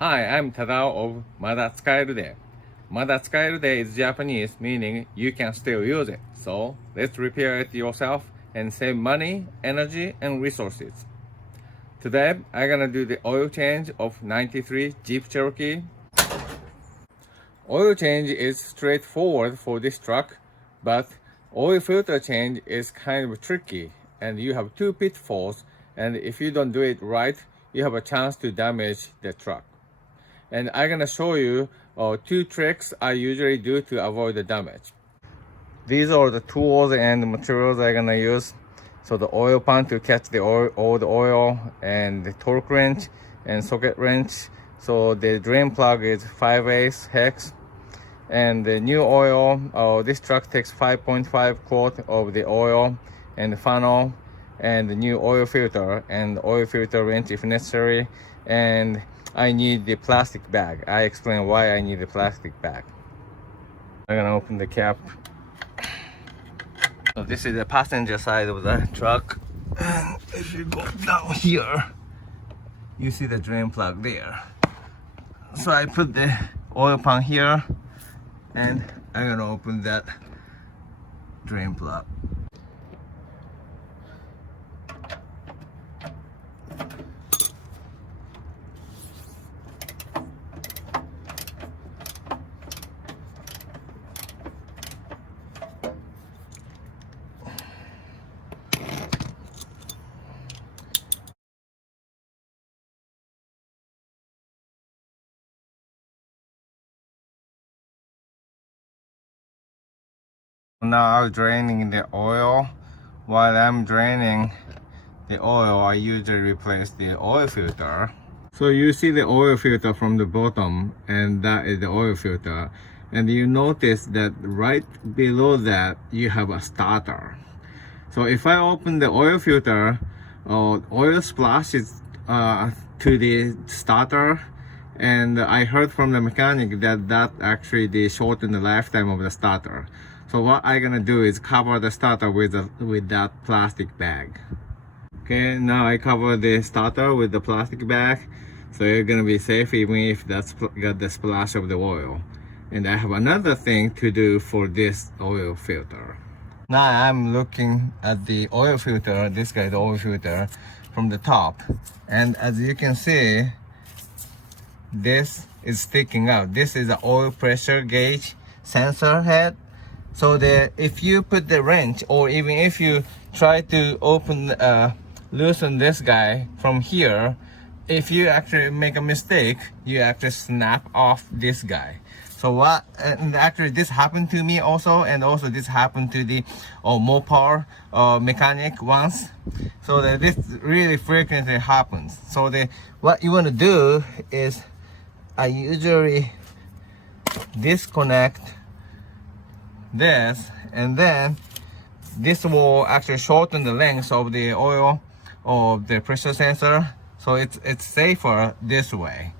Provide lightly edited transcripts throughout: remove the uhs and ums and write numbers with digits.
Hi, I'm Tadao of Mada Tsukaeru de. Mada Tsukaeru de is Japanese, meaning you can still use it. So let's repair it yourself and save money, energy, and resources. Today, I'm gonna do the oil change of 93 Jeep Cherokee. Oil change is straightforward for this truck, but oil filter change is kind of tricky, and you have two pitfalls, and if you don't do it right, you have a chance to damage the truck. And I'm gonna show you two tricks I usually do to avoid the damage. These are the tools and materials I'm gonna use. So the oil pan to catch the oil, all the oil, and the torque wrench and socket wrench. So the drain plug is 5/8 hex. And the new oil, this truck takes 5.5 quart of the oil and the funnel and the new oil filter and oil filter wrench if necessary. And I need the plastic bag. I explain why I need the plastic bag. I'm gonna open the cap. So this is the passenger side of the truck. And if you go down here, you see the drain plug there. So I put the oil pan here and I'm gonna open that drain plug. Now I'm draining the oil. While I'm draining the oil, I usually replace the oil filter. So you see the oil filter from the bottom, and that is the oil filter. And you notice that right below that you have a starter. So if I open the oil filter, oil splashes to the starter, and I heard from the mechanic that actually they shorten the lifetime of the starter. So what I'm gonna do is cover the starter with that plastic bag. Okay, now I cover the starter with the plastic bag, so you're gonna be safe even if that's got the splash of the oil. And I have another thing to do for this oil filter. Now I'm looking at the oil filter, this guy's oil filter, from the top. And as you can see, this is sticking out. This is the oil pressure gauge sensor head. So if you put the wrench, or even if you try to loosen this guy from here, if you actually make a mistake, you actually snap off this guy. So and actually this happened to me also, and also this happened to the Mopar mechanic once. So this really frequently happens. So what you want to do is, I usually disconnect this, and then this will actually shorten the length of the oil or the pressure sensor, so it's safer this way.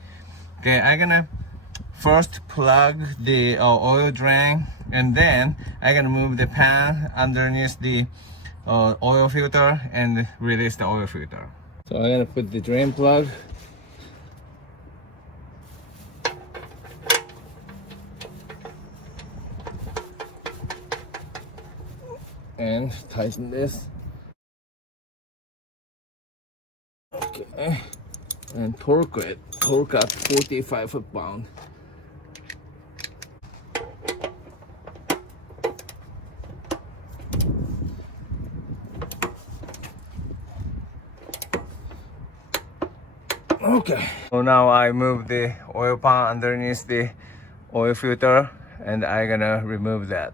Okay, I'm gonna first plug the oil drain, and then I'm gonna move the pan underneath the oil filter and release the oil filter. So I'm gonna put the drain plug and tighten this. Okay, and torque at 45 foot-pound. Okay, so now I move the oil pan underneath the oil filter, and I'm gonna remove that.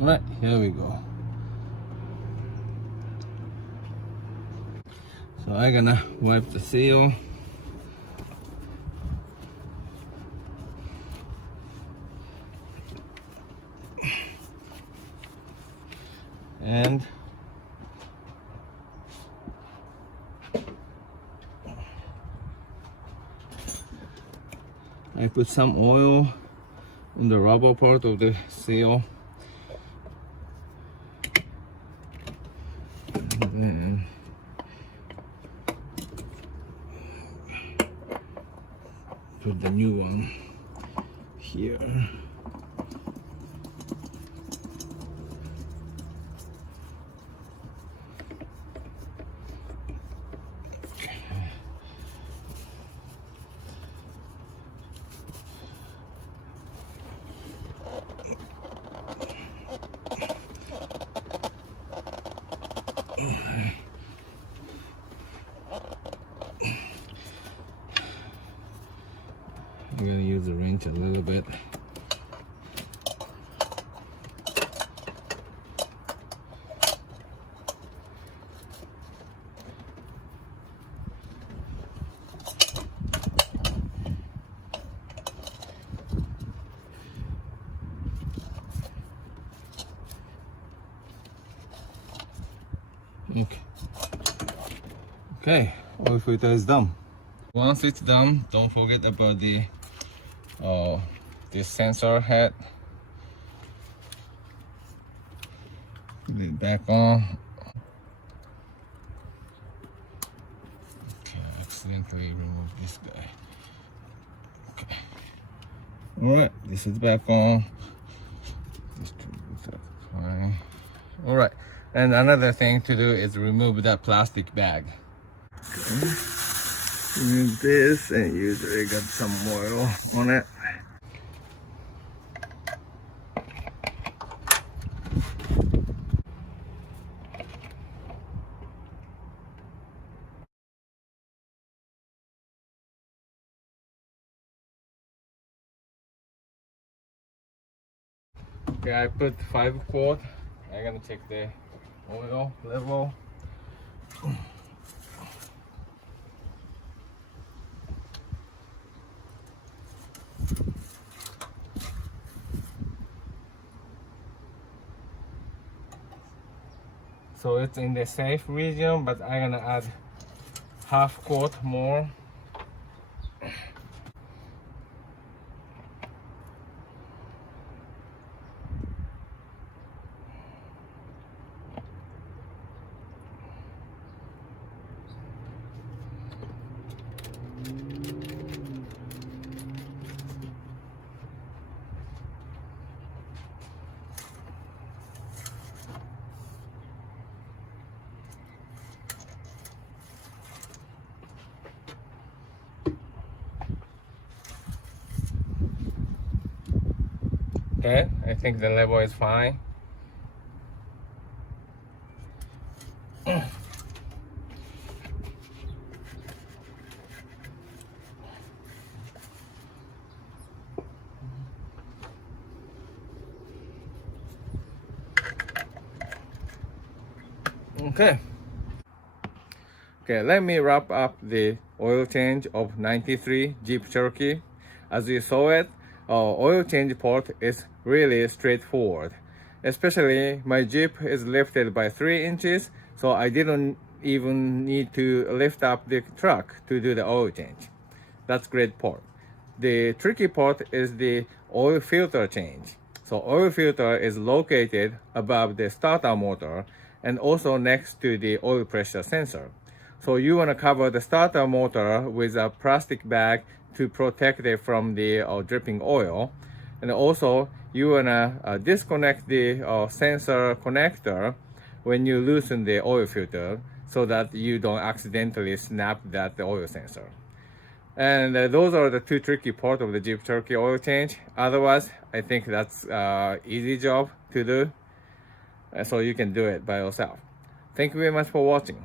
Alright, here we go. So I'm gonna wipe the seal. And I put some oil on the rubber part of the seal. And then put the new one here. I'm gonna use the wrench a little bit. Okay, oil filter is done. Once it's done, don't forget about the this sensor head. Put it back on. Okay, I accidentally removed this guy. Okay. Alright, this is back on. Fine. Alright, and another thing to do is remove that plastic bag. Okay. Remove this, and usually got some oil on it. Okay, I put 5 quart. I'm gonna check the oil level. So it's in the safe region, but I'm gonna add half quart more. Okay, I think the level is fine. Okay, let me wrap up the oil change of 93 Jeep Cherokee. As you saw it, oil change part is really straightforward. Especially my Jeep is lifted by 3 inches, so I didn't even need to lift up the truck to do the oil change. That's great part. The tricky part is the oil filter change. So oil filter is located above the starter motor and also next to the oil pressure sensor. So you want to cover the starter motor with a plastic bag to protect it from the dripping oil. And also you want to disconnect the sensor connector when you loosen the oil filter so that you don't accidentally snap that oil sensor. And those are the 2 tricky parts of the Jeep Cherokee oil change. Otherwise, I think that's easy job to do. So you can do it by yourself. Thank you very much for watching.